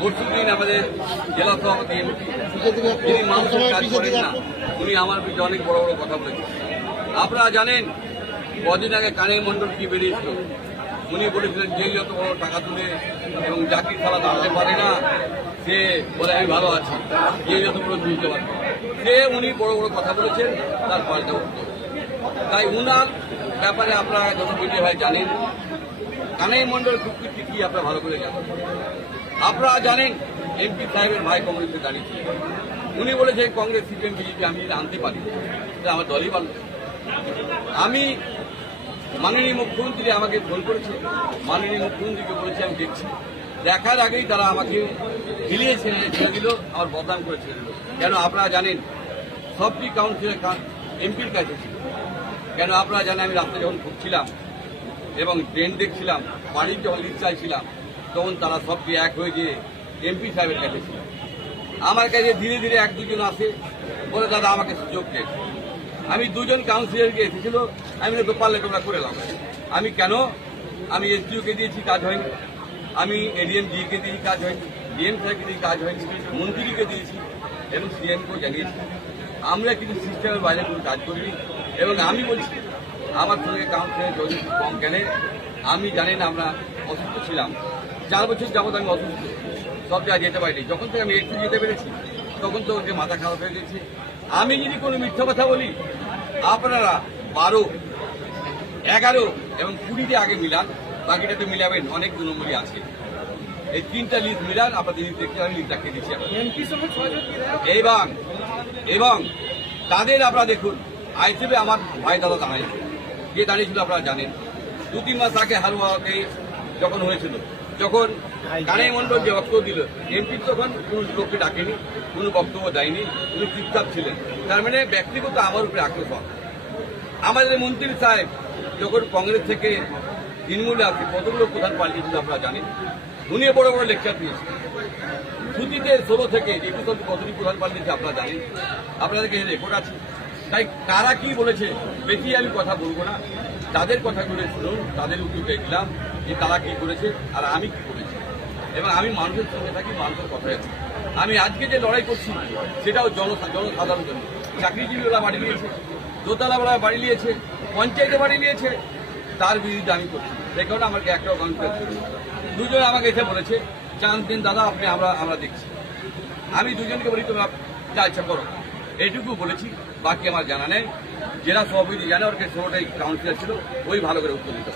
পরশু দিন আমাদের জেলা সভাপতি যিনি মানুষের কাজ করেন না, উনি আমার বিরুদ্ধে অনেক বড় বড় কথা বলেছেন। আপনারা জানেন, কদিন আগে কানে মণ্ডল কি বেরিয়েছিল? উনি বলেছিলেন যে যত বড় টাকা তুলে এবং চাকরি ছাড়া দাঁড়াতে পারে না, সে বলে, আমি ভালো আছি। যে যত বড় তুলতে পারে সে উনি বড় বড় কথা বলেছেন, তার পাল্টা তাই উনার ব্যাপারে আপনারা বিজয় ভাই জানেন। কানাই মণ্ডল প্রকৃতি কি আপনারা ভালো করে জানেন। আপনারা জানেন এমপি সাহেবের ভাই কংগ্রেসে দাঁড়িয়েছে উনি বলেছেন কংগ্রেস সিপিএম, বিজেপি, আমি আনতে পারি আমার দলই ভালো আমি মাননীয় মুখ্যমন্ত্রী আমাকে ফোন করেছে, মাননীয় মুখ্যমন্ত্রীকে বলেছে, আমি দেখছি। দেখার আগেই তারা আমাকে হিলিয়ে ছেড়ে ছেড়ে দিল, আমার বদনাম করে ছেড়ে দিল। কেন আপনারা জানেন, সবটি কাউন্সিলের এমপির কাছে ছিল। কেন আপনারা জানেন, আমি রাস্তায় যখন ঘুরছিলাম এবং ট্রেন দেখছিলাম বাড়ির যখন লিস্ট চাইছিলাম তখন তারা সবটি এক হয়ে গিয়ে এমপি সাহেবের কাছে ছিল। আমার কাছে ধীরে ধীরে এক দুজন আসে, বলে, দাদা, আমাকে সুযোগ দেন আমি দুজন কাউন্সিলরকে এসেছিল, আমি তো পারলে তোমরা করে দাও আমি, কেন? আমি এসডিওকে দিয়েছি, কাজ হয়নি। আমি এডিএম জিকে দিয়েছি, কাজ হয়নি। ডিএম সাহেবকে দিয়ে কাজ হয়নি। মন্ত্রীকে দিয়েছি এবং সিএমকেও জানিয়েছি। আমরা কিন্তু সিস্টেমের বাইরে কোনো কাজ করিনি। এবং আমি বলছি আমার সঙ্গে কাউন্সিলর যদি কম জ্ঞানে আমি জানি না আমরা অসুস্থ ছিলাম। চার বছর যাবত আমি অসুস্থ। সব জায়গায় যেতে পারিনি। যখন থেকে আমি একটু যেতে পেরেছি তখন তো ওকে মাথা খারাপ হয়ে গেছে। আমি যদি কোনো মিথ্যা কথা বলি আপনারা বারো এগারো এবং কুড়িতে আগে মিলান বাকিটাতে মিলাবেন অনেক দু নম্বরই আছে। এই তিনটা লিস্ট মিলান আপনাদের লিস্ট দেখতে আমি লিস্ট রাখিয়ে দিচ্ছি। এবং এবং তাদের আপনারা দেখুন আইসিবি আমার ভাই দাদা দাঁড়িয়েছে যে দাঁড়িয়েছিল আপনারা জানেন। দু তিন মাস আগে হারুয়াতে যখন হয়েছিল যখন কানাই মণ্ডল যে বক্তব্য দিল এমপি তখন কোনো লোককে ডাকেনি কোনো বক্তব্য দেয়নি উনি চুপচাপ ছিলেন। তার মানে ব্যক্তিগত আমার উপরে আক্রোশ। আমাদের মন্ত্রী সাহেব যখন কংগ্রেস থেকে তৃণমূলে আসে কতগুলো প্রধান পাল্টিয়েছিল আপনারা জানেন? উনি বড় বড় লেকচার দিয়েছেন। ছুটিতে ষোলো থেকে একুশ অব্দি কতটি প্রধান পাল্টিয়েছে আপনারা জানেন? আপনাদেরকে রেকর্ড আছে? তাই কারা কি বলেছে বেশি আমি কথা বলব না। তাদের কথাগুলো শুনুন, তাদের উদ্যোগে দেখলাম যে তারা কি করেছে আর আমি কি করেছি। এবং আমি মানুষের সঙ্গে থাকি, মানুষের কথায় আমি আজকে যে লড়াই করছি, সেটাও জন জনসাধারণ জন্য। চাকরিজীবীরা বাড়ি নিয়েছে দোতলাওয়ালা বাড়ি নিয়েছে, পঞ্চায়েতে বাড়ি নিয়েছে, তার বিরুদ্ধে আমি করছি। সেই কারণে আমাকে একটা কনফারেন্স দুজন আমাকে এসে বলেছে চান দিন দাদা, আপনি আমরা আমরা দেখছি। আমি দুজনকে বলি, তোমরা যা ইচ্ছা করো। এইটুকু বলেছি, বাকি আমার জানা নেই। জেলা সভাপতি জানে ওর ষোলোটাই কাউন্সিলর ছিল, ওই ভালো করে উত্তর দিতে